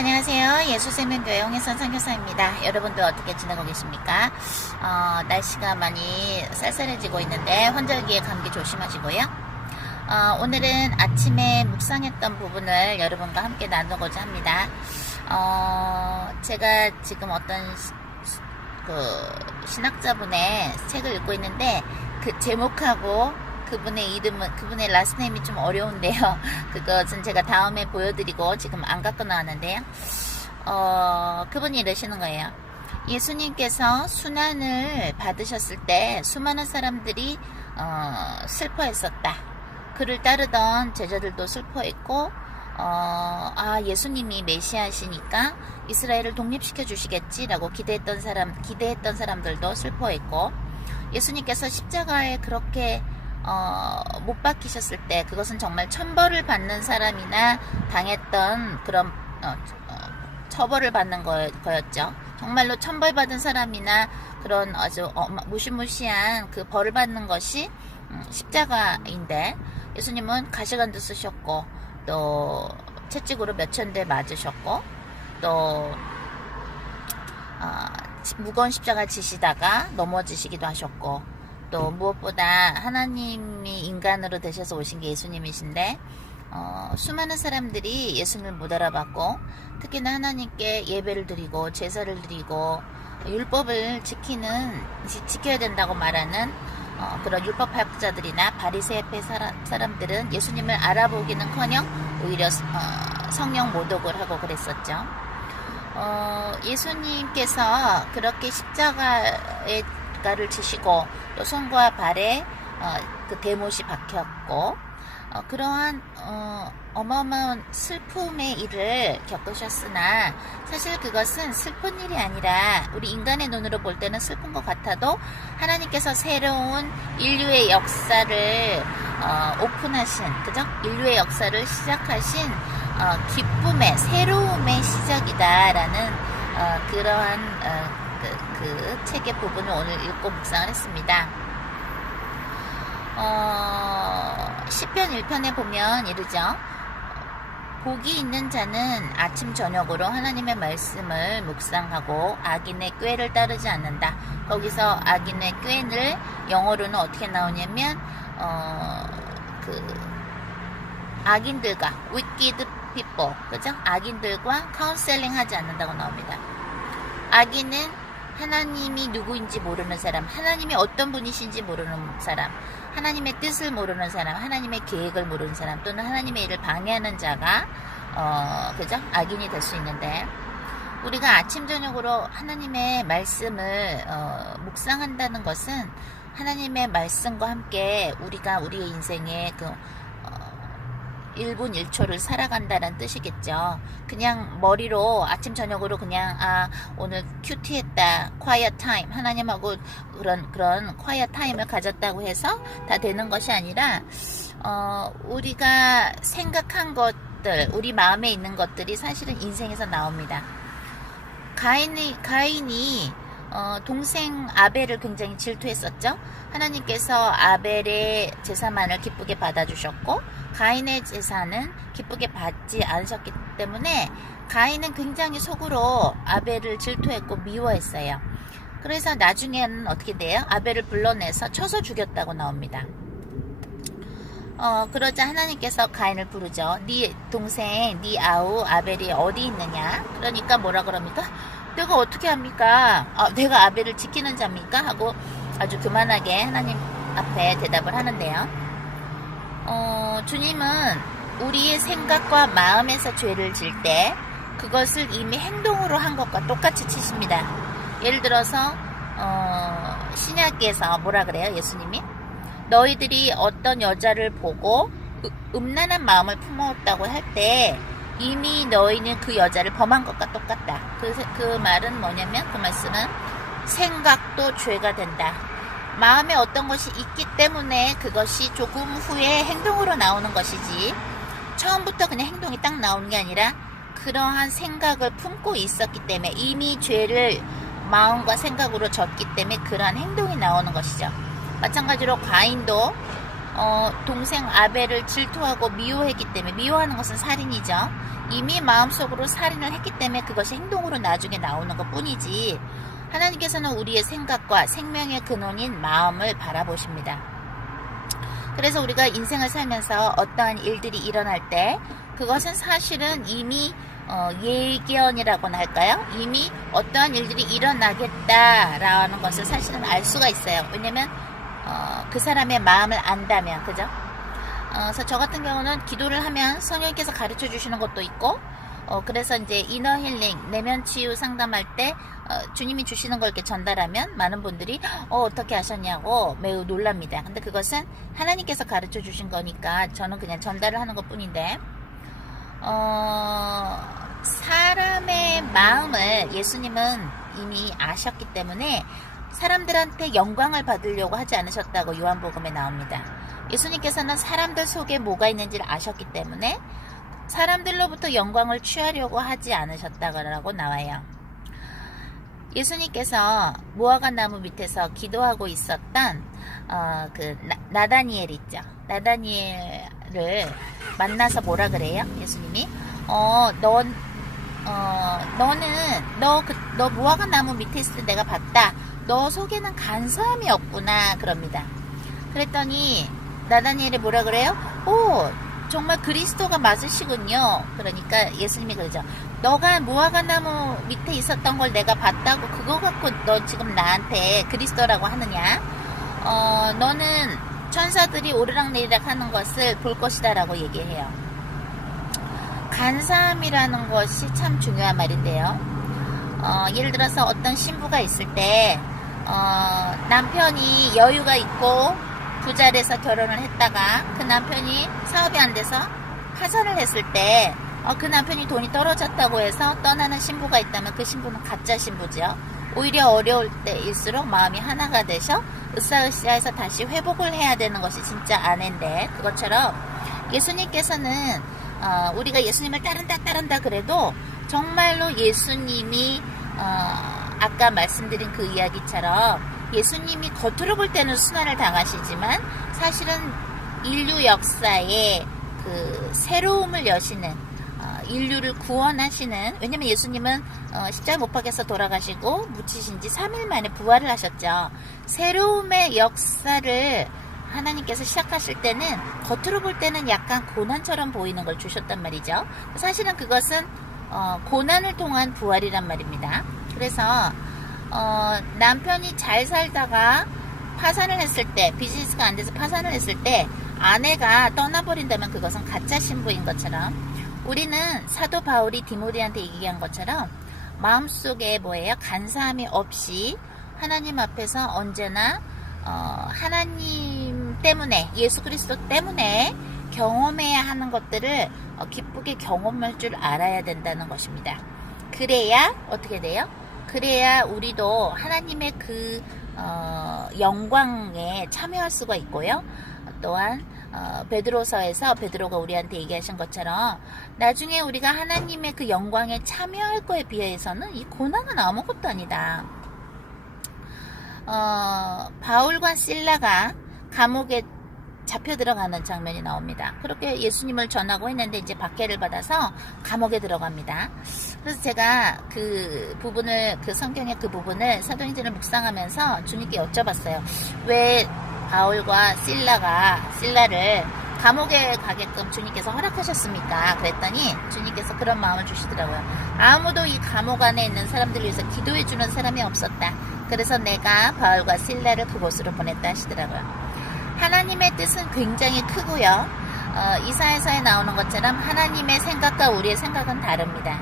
안녕하세요. 예수생명교회 홍혜선 선교사입니다. 여러분들 어떻게 지내고 계십니까? 날씨가 많이 쌀쌀해지고 있는데 환절기에 감기 조심하시고요. 오늘은 아침에 묵상했던 부분을 여러분과 함께 나누고자 합니다. 제가 지금 어떤 신학자분의 책을 읽고 있는데 그 제목하고 그분의 이름은, 그분의 라스트네임이 좀 어려운데요. 그것은 제가 다음에 보여드리고 지금 안 갖고 나왔는데요. 그분이 이러시는 거예요. 예수님께서 순환을 받으셨을 때 수많은 사람들이 슬퍼했었다. 그를 따르던 제자들도 슬퍼했고, 예수님이 메시아시니까 이스라엘을 독립시켜 주시겠지라고 기대했던 사람들도 슬퍼했고, 예수님께서 십자가에 그렇게 못 박히셨을 때 그것은 정말 천벌을 받는 사람이나 당했던 그런 처벌을 받는 거였죠. 정말로 천벌받은 사람이나 그런 아주 무시무시한 그 벌을 받는 것이 십자가인데, 예수님은 가시관도 쓰셨고 또 채찍으로 몇천 대 맞으셨고 또 무거운 십자가 지시다가 넘어지시기도 하셨고, 또 무엇보다 하나님이 인간으로 되셔서 오신 게 예수님이신데, 수많은 사람들이 예수님을 못 알아봤고, 특히나 하나님께 예배를 드리고 제사를 드리고 율법을 지켜야 된다고 말하는 그런 율법 학자들이나 바리새파 사람들은 예수님을 알아보기는커녕 오히려 성령 모독을 하고 그랬었죠. 예수님께서 그렇게 십자가에 를 지시고 또 손과 발에 그 대못이 박혔고, 그러한 어마어마한 슬픔의 일을 겪으셨으나 사실 그것은 슬픈 일이 아니라 우리 인간의 눈으로 볼 때는 슬픈 것 같아도 하나님께서 새로운 인류의 역사를 오픈하신, 그죠? 인류의 역사를 시작하신 기쁨의 새로움의 시작이다라는 그러한 그 책의 부분을 오늘 읽고 묵상을 했습니다. 시편 1편에 보면 이르죠. 복이 있는 자는 아침 저녁으로 하나님의 말씀을 묵상하고 악인의 꾀를 따르지 않는다. 거기서 악인의 꾀를 영어로는 어떻게 나오냐면 악인들과 wicked people, 그죠? 악인들과 카운셀링 하지 않는다고 나옵니다. 악인은 하나님이 누구인지 모르는 사람, 하나님이 어떤 분이신지 모르는 사람, 하나님의 뜻을 모르는 사람, 하나님의 계획을 모르는 사람, 또는 하나님의 일을 방해하는 자가 그죠? 악인이 될 수 있는데, 우리가 아침 저녁으로 하나님의 말씀을 묵상한다는 것은 하나님의 말씀과 함께 우리가 우리의 인생에 1분 1초를 살아간다는 뜻이겠죠. 그냥 머리로 아침 저녁으로 그냥 오늘 큐티했다, quiet time, 하나님하고 그런 quiet time을 가졌다고 해서 다 되는 것이 아니라 우리가 생각한 것들, 우리 마음에 있는 것들이 사실은 인생에서 나옵니다. 가인이 동생 아벨을 굉장히 질투했었죠. 하나님께서 아벨의 제사만을 기쁘게 받아주셨고 가인의 제사는 기쁘게 받지 않으셨기 때문에 가인은 굉장히 속으로 아벨을 질투했고 미워했어요. 그래서 나중에는 어떻게 돼요? 아벨을 불러내서 쳐서 죽였다고 나옵니다. 그러자 하나님께서 가인을 부르죠. 네 동생, 네 아우 아벨이 어디 있느냐? 그러니까 뭐라 그럽니까? 내가 어떻게 합니까? 내가 아벨을 지키는 자입니까? 하고 아주 교만하게 하나님 앞에 대답을 하는데요. 주님은 우리의 생각과 마음에서 죄를 질 때 그것을 이미 행동으로 한 것과 똑같이 치십니다. 예를 들어서 신약에서 뭐라 그래요? 예수님이 너희들이 어떤 여자를 보고 음란한 마음을 품었다고 할 때 이미 너희는 그 여자를 범한 것과 똑같다. 그 말은 뭐냐면, 그 말씀은 생각도 죄가 된다. 마음에 어떤 것이 있기 때문에 그것이 조금 후에 행동으로 나오는 것이지, 처음부터 그냥 행동이 딱 나오는 게 아니라 그러한 생각을 품고 있었기 때문에 이미 죄를 마음과 생각으로 졌기 때문에 그러한 행동이 나오는 것이죠. 마찬가지로 가인도 동생 아벨을 질투하고 미워했기 때문에, 미워하는 것은 살인이죠. 이미 마음속으로 살인을 했기 때문에 그것이 행동으로 나중에 나오는 것 뿐이지, 하나님께서는 우리의 생각과 생명의 근원인 마음을 바라보십니다. 그래서 우리가 인생을 살면서 어떠한 일들이 일어날 때 그것은 사실은 이미 예견이라고나 할까요? 이미 어떠한 일들이 일어나겠다라는 것을 사실은 알 수가 있어요. 왜냐면 그 사람의 마음을 안다면, 그죠? 그래서 저 같은 경우는 기도를 하면 성령께서 가르쳐 주시는 것도 있고, 그래서 이제 이너 힐링, 내면 치유 상담할 때 주님이 주시는 걸 이렇게 전달하면 많은 분들이 어떻게 하셨냐고 매우 놀랍니다. 근데 그것은 하나님께서 가르쳐 주신 거니까 저는 그냥 전달을 하는 것 뿐인데, 사람의 마음을 예수님은 이미 아셨기 때문에 사람들한테 영광을 받으려고 하지 않으셨다고 요한복음에 나옵니다. 예수님께서는 사람들 속에 뭐가 있는지를 아셨기 때문에 사람들로부터 영광을 취하려고 하지 않으셨다고 나와요. 예수님께서 무화과나무 밑에서 기도하고 있었던 나다니엘 있죠. 나다니엘을 만나서 뭐라 그래요? 예수님이 너 무화과나무 밑에 있을 때 내가 봤다. 너 속에는 간사함이 없구나, 그럽니다. 그랬더니 나다니엘이 뭐라 그래요? 정말 그리스도가 맞으시군요. 그러니까 예수님이 그러죠. 너가 무화과나무 밑에 있었던 걸 내가 봤다고 그거 갖고 너 지금 나한테 그리스도라고 하느냐? 너는 천사들이 오르락내리락 하는 것을 볼 것이다 라고 얘기해요. 간사함이라는 것이 참 중요한 말인데요. 예를 들어서 어떤 신부가 있을 때 남편이 여유가 있고 부자를 해서 결혼을 했다가 그 남편이 사업이 안 돼서 파산을 했을 때 그 남편이 돈이 떨어졌다고 해서 떠나는 신부가 있다면 그 신부는 가짜 신부죠. 오히려 어려울 때일수록 마음이 하나가 되셔 으쌰으쌰해서 다시 회복을 해야 되는 것이 진짜 아내인데, 그것처럼 예수님께서는 우리가 예수님을 따른다 그래도 정말로 예수님이 아까 말씀드린 그 이야기처럼 예수님이 겉으로 볼 때는 순환을 당하시지만 사실은 인류 역사에 그 새로움을 여시는, 인류를 구원하시는, 왜냐면 예수님은 십자가 못 박혀서 돌아가시고 묻히신 지 3일 만에 부활을 하셨죠. 새로움의 역사를 하나님께서 시작하실 때는 겉으로 볼 때는 약간 고난처럼 보이는 걸 주셨단 말이죠. 사실은 그것은 고난을 통한 부활이란 말입니다. 그래서 남편이 잘 살다가 파산을 했을 때, 비즈니스가 안 돼서 파산을 했을 때 아내가 떠나버린다면 그것은 가짜 신부인 것처럼, 우리는 사도 바울이 디모데한테 얘기한 것처럼 마음속에 뭐예요? 간사함이 없이 하나님 앞에서 언제나 하나님 때문에, 예수 그리스도 때문에 경험해야 하는 것들을 기쁘게 경험할 줄 알아야 된다는 것입니다. 그래야 어떻게 돼요? 그래야 우리도 하나님의 그 영광에 참여할 수가 있고요. 또한 베드로서에서 베드로가 우리한테 얘기하신 것처럼 나중에 우리가 하나님의 그 영광에 참여할 거에 비해서는 이 고난은 아무것도 아니다. 바울과 실라가 감옥에 잡혀 들어가는 장면이 나옵니다. 그렇게 예수님을 전하고 했는데 이제 박해를 받아서 감옥에 들어갑니다. 그래서 제가 그 부분을, 그 성경의 그 부분을 사도행전을 묵상하면서 주님께 여쭤봤어요. 왜 바울과 실라를 감옥에 가게끔 주님께서 허락하셨습니까? 그랬더니 주님께서 그런 마음을 주시더라고요. 아무도 이 감옥 안에 있는 사람들을 위해서 기도해주는 사람이 없었다. 그래서 내가 바울과 실라를 그곳으로 보냈다 하시더라고요. 하나님의 뜻은 굉장히 크고요. 이사야서에 나오는 것처럼 하나님의 생각과 우리의 생각은 다릅니다.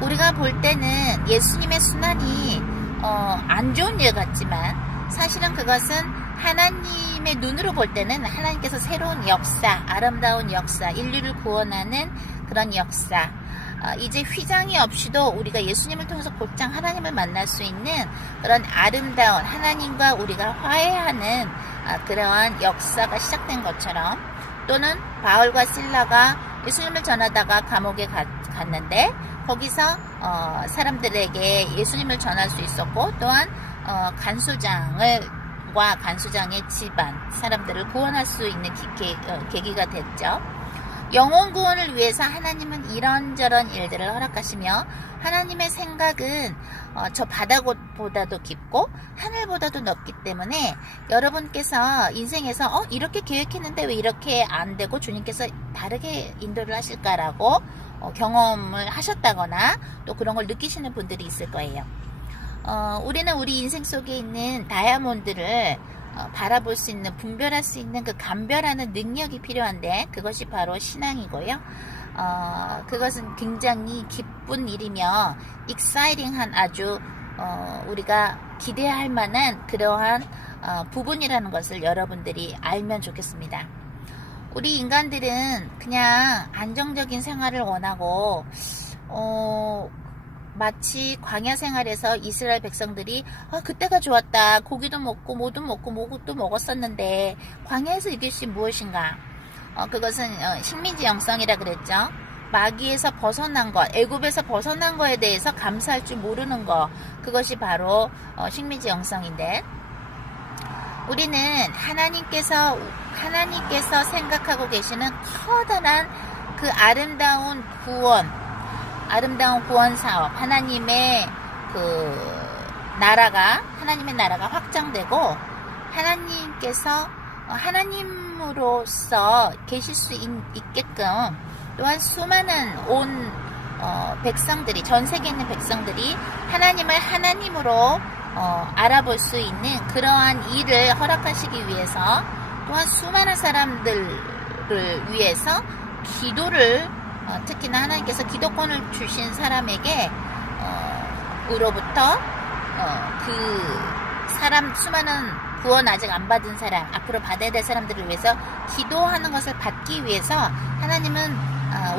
우리가 볼 때는 예수님의 순환이 안 좋은 일 같지만 사실은 그것은 하나님의 눈으로 볼 때는 하나님께서 새로운 역사, 아름다운 역사, 인류를 구원하는 그런 역사, 이제 휘장이 없이도 우리가 예수님을 통해서 곧장 하나님을 만날 수 있는 그런 아름다운, 하나님과 우리가 화해하는 그러한 역사가 시작된 것처럼, 또는 바울과 실라가 예수님을 전하다가 감옥에 갔는데 거기서 사람들에게 예수님을 전할 수 있었고, 또한 간수장을 간수장과 간수장의 집안 사람들을 구원할 수 있는 계기가 됐죠. 영혼 구원을 위해서 하나님은 이런저런 일들을 허락하시며 하나님의 생각은 저 바다보다도 깊고 하늘보다도 넓기 때문에 여러분께서 인생에서 이렇게 계획했는데 왜 이렇게 안 되고 주님께서 다르게 인도를 하실까라고 경험을 하셨다거나 또 그런 걸 느끼시는 분들이 있을 거예요. 우리는 우리 인생 속에 있는 다이아몬드를 바라볼 수 있는, 분별할 수 있는 그 감별하는 능력이 필요한데 그것이 바로 신앙이고요. 그것은 굉장히 기쁜 일이며 exciting한 아주 우리가 기대할 만한 그러한 부분이라는 것을 여러분들이 알면 좋겠습니다. 우리 인간들은 그냥 안정적인 생활을 원하고 마치 광야 생활에서 이스라엘 백성들이 그때가 좋았다. 고기도 먹고 뭐도 먹고 뭐도 먹었었는데 광야에서 이길 수 무엇인가? 그것은 식민지 영성이라 그랬죠. 마귀에서 벗어난 것, 애굽에서 벗어난 거에 대해서 감사할 줄 모르는 것, 그것이 바로 식민지 영성인데 우리는 하나님께서 생각하고 계시는 커다란 그 아름다운 구원 사업, 하나님의 나라가 확장되고 하나님께서 하나님으로서 계실 수 있게끔 또한 수많은 백성들이, 전 세계에 있는 백성들이 하나님을 하나님으로 알아볼 수 있는 그러한 일을 허락하시기 위해서 또한 수많은 사람들을 위해서 기도를 특히나 하나님께서 기도권을 주신 사람에게 으로부터 그 사람, 수많은 구원 아직 안 받은 사람, 앞으로 받아야 될 사람들을 위해서 기도하는 것을 받기 위해서 하나님은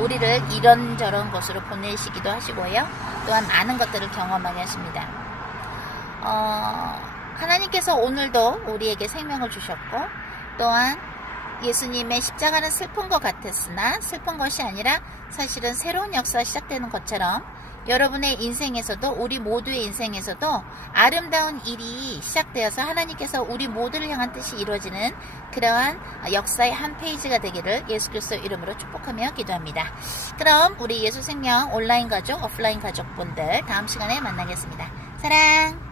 우리를 이런저런 곳으로 보내시기도 하시고요. 또한 많은 것들을 경험하게 하십니다. 하나님께서 오늘도 우리에게 생명을 주셨고 또한 예수님의 십자가는 슬픈 것 같았으나 슬픈 것이 아니라 사실은 새로운 역사가 시작되는 것처럼 여러분의 인생에서도, 우리 모두의 인생에서도 아름다운 일이 시작되어서 하나님께서 우리 모두를 향한 뜻이 이루어지는 그러한 역사의 한 페이지가 되기를 예수 그리스도 이름으로 축복하며 기도합니다. 그럼 우리 예수생명 온라인 가족, 오프라인 가족분들 다음 시간에 만나겠습니다. 사랑!